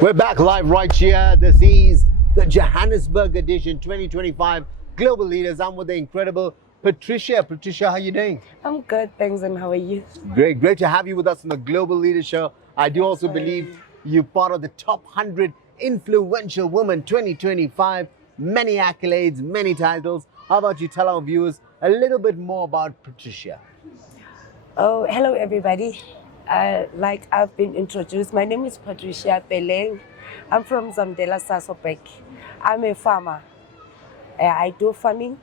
We're back live right here. This is the Johannesburg edition 2025 Global Leaders. I'm with the incredible Patricia. Patricia, how are you doing? I'm good, thanks, and how are you? Great to have you with us on the Global Leaders Show. I do also believe you're part of the top 100 influential women 2025. Many accolades, many titles. How about you tell our viewers a little bit more about Patricia? Oh, hello, everybody. Like I've been introduced, my name is Patricia Beleng. I'm from Zamdela, Sasobek. I'm a farmer. I do farming,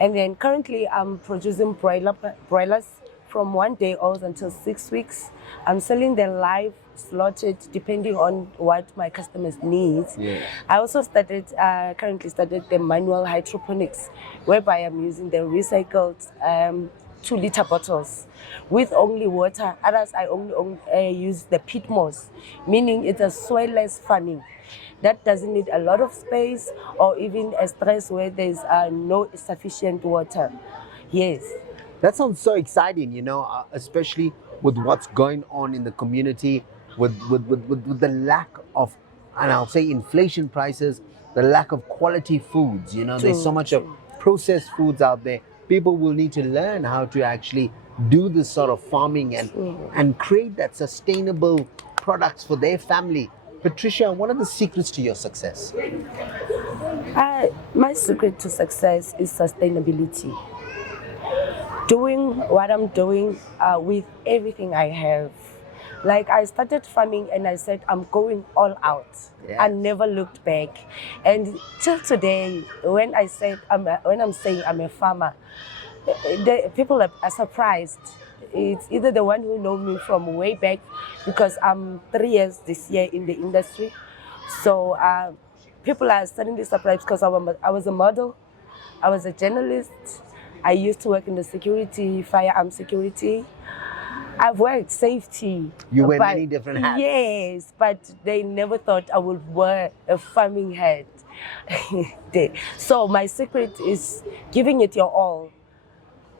and then currently I'm producing broilers from 1 day old until 6 weeks. I'm selling them live, slaughtered, depending on what my customers need. Yes. I also currently started the manual hydroponics, whereby I'm using the recycled 2-liter bottles with only water. Others I only use the pit moss, meaning it's a soilless farming that doesn't need a lot of space or even a stress where there's no sufficient water. Yes. That sounds so exciting, especially with what's going on in the community, with the lack of, and I'll say inflation prices, the lack of quality foods. There's so much of processed foods out there. People will need to learn how to actually do this sort of farming and create that sustainable products for their family. Patricia, what are the secrets to your success? My secret to success is sustainability. Doing what I'm doing with everything I have. Like I started farming and I said I'm going all out. Yes. I never looked back. And till today, when I'm saying I'm a farmer, the people are surprised. It's either the one who know me from way back, because I'm 3 years this year in the industry. So people are suddenly surprised because I was a model, I was a journalist, I used to work in the security, firearm security. I've worked safety. You wear many different hats. Yes, but they never thought I would wear a farming hat. So my secret is giving it your all.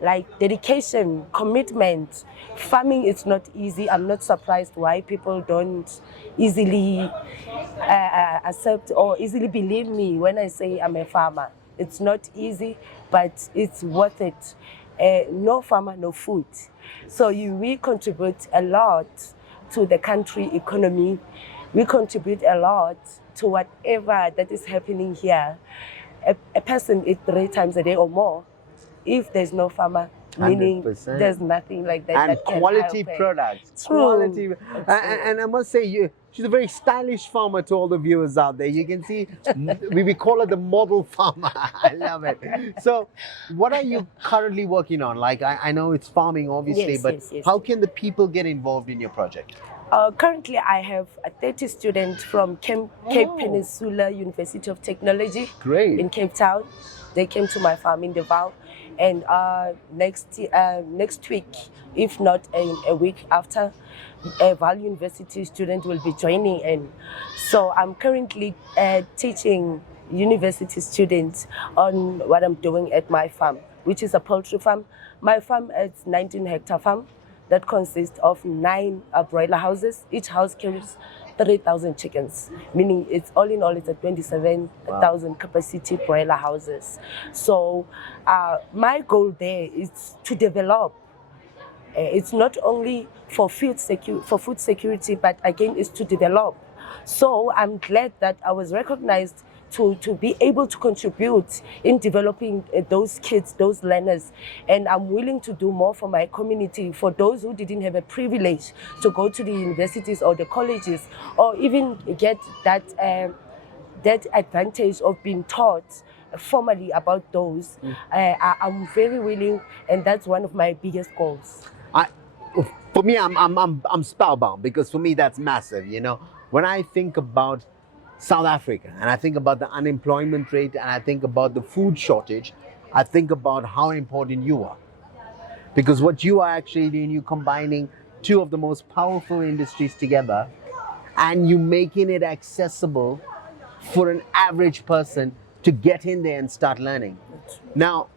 Like dedication, commitment. Farming is not easy. I'm not surprised why people don't easily accept or easily believe me when I say I'm a farmer. It's not easy, but it's worth it. No farmer, no food. So we contribute a lot to the country economy. We contribute a lot to whatever that is happening here. A person eats 3 times a day or more. If there's no farmer, meaning 100%. There's nothing like that. And that can quality help products. True. Quality. And I must say, she's a very stylish farmer to all the viewers out there. You can see, we call her the model farmer. I love it. So what are you currently working on? Like, I know it's farming, obviously, but how can the people get involved in your project? Currently, I have 30 students from Cape Peninsula University of Technology. Great. In Cape Town. They came to my farm in Davao. And next week, if not a week after, a Val University student will be joining in. So I'm currently teaching university students on what I'm doing at my farm, which is a poultry farm. My farm is 19-hectare farm that consists of 9 broiler houses. Each house carries 3,000 chickens, meaning it's all in all, it's a 27,000 capacity broiler houses. So my goal there is to develop. It's not only for food security, but again, it's to develop. So I'm glad that I was recognized to be able to contribute in developing those kids, those learners. And I'm willing to do more for my community, for those who didn't have a privilege to go to the universities or the colleges, or even get that advantage of being taught formally about those. I'm very willing, and that's one of my biggest goals. For me, I'm spellbound, because for me that's massive. When I think about South Africa, and I think about the unemployment rate, and I think about the food shortage, I think about how important you are. Because what you are actually doing, you're combining 2 of the most powerful industries together, and you're making it accessible for an average person to get in there and start learning. Now,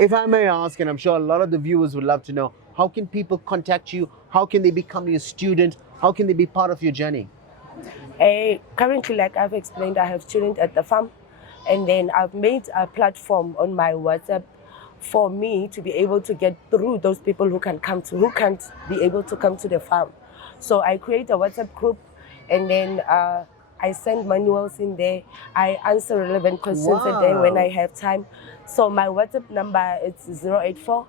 if I may ask, and I'm sure a lot of the viewers would love to know, how can people contact you? How can they become your student? How can they be part of your journey? Currently, like I've explained, I have children at the farm, and then I've made a platform on my WhatsApp for me to be able to get through those people who can't be able to come to the farm. So I create a WhatsApp group, and then I send manuals in there. I answer relevant questions a day when Wow. I have time. So my WhatsApp number is 084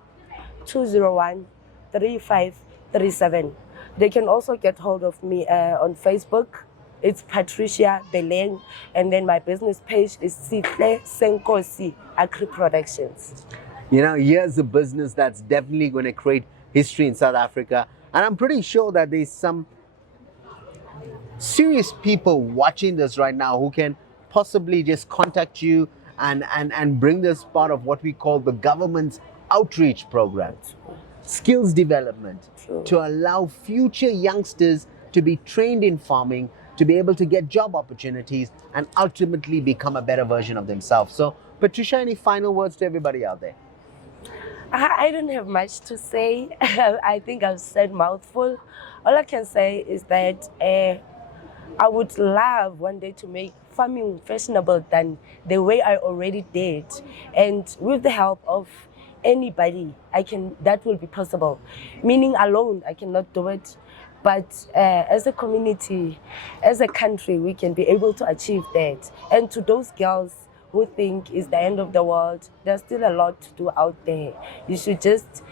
201 3537. They can also get hold of me on Facebook. It's Patricia Beleng, and then my business page is Sitle Senkosi Agri Productions. You know, here's a business that's definitely going to create history in South Africa. And I'm pretty sure that there's some serious people watching this right now who can possibly just contact you and bring this part of what we call the government's outreach programs, skills development, True. to allow future youngsters to be trained in farming, to be able to get job opportunities and ultimately become a better version of themselves. So, Patricia, any final words to everybody out there? I don't have much to say. I think I've said mouthful. All I can say is that I would love one day to make farming fashionable than the way I already did. And with the help of anybody, that will be possible. Meaning alone, I cannot do it. But as a community, as a country, we can be able to achieve that. And to those girls who think it's the end of the world, there's still a lot to do out there. You should just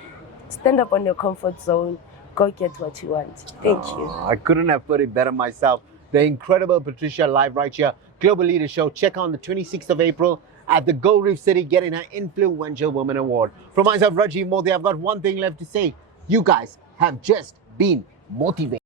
stand up on your comfort zone, go get what you want. Thank you. I couldn't have put it better myself. The incredible Patricia live right here, Global Leader Show. Check on the 26th of April at the Gold Reef City, getting her Influential Woman Award. From myself, Rajiv Mothie, I've got one thing left to say. You guys have just been motivated.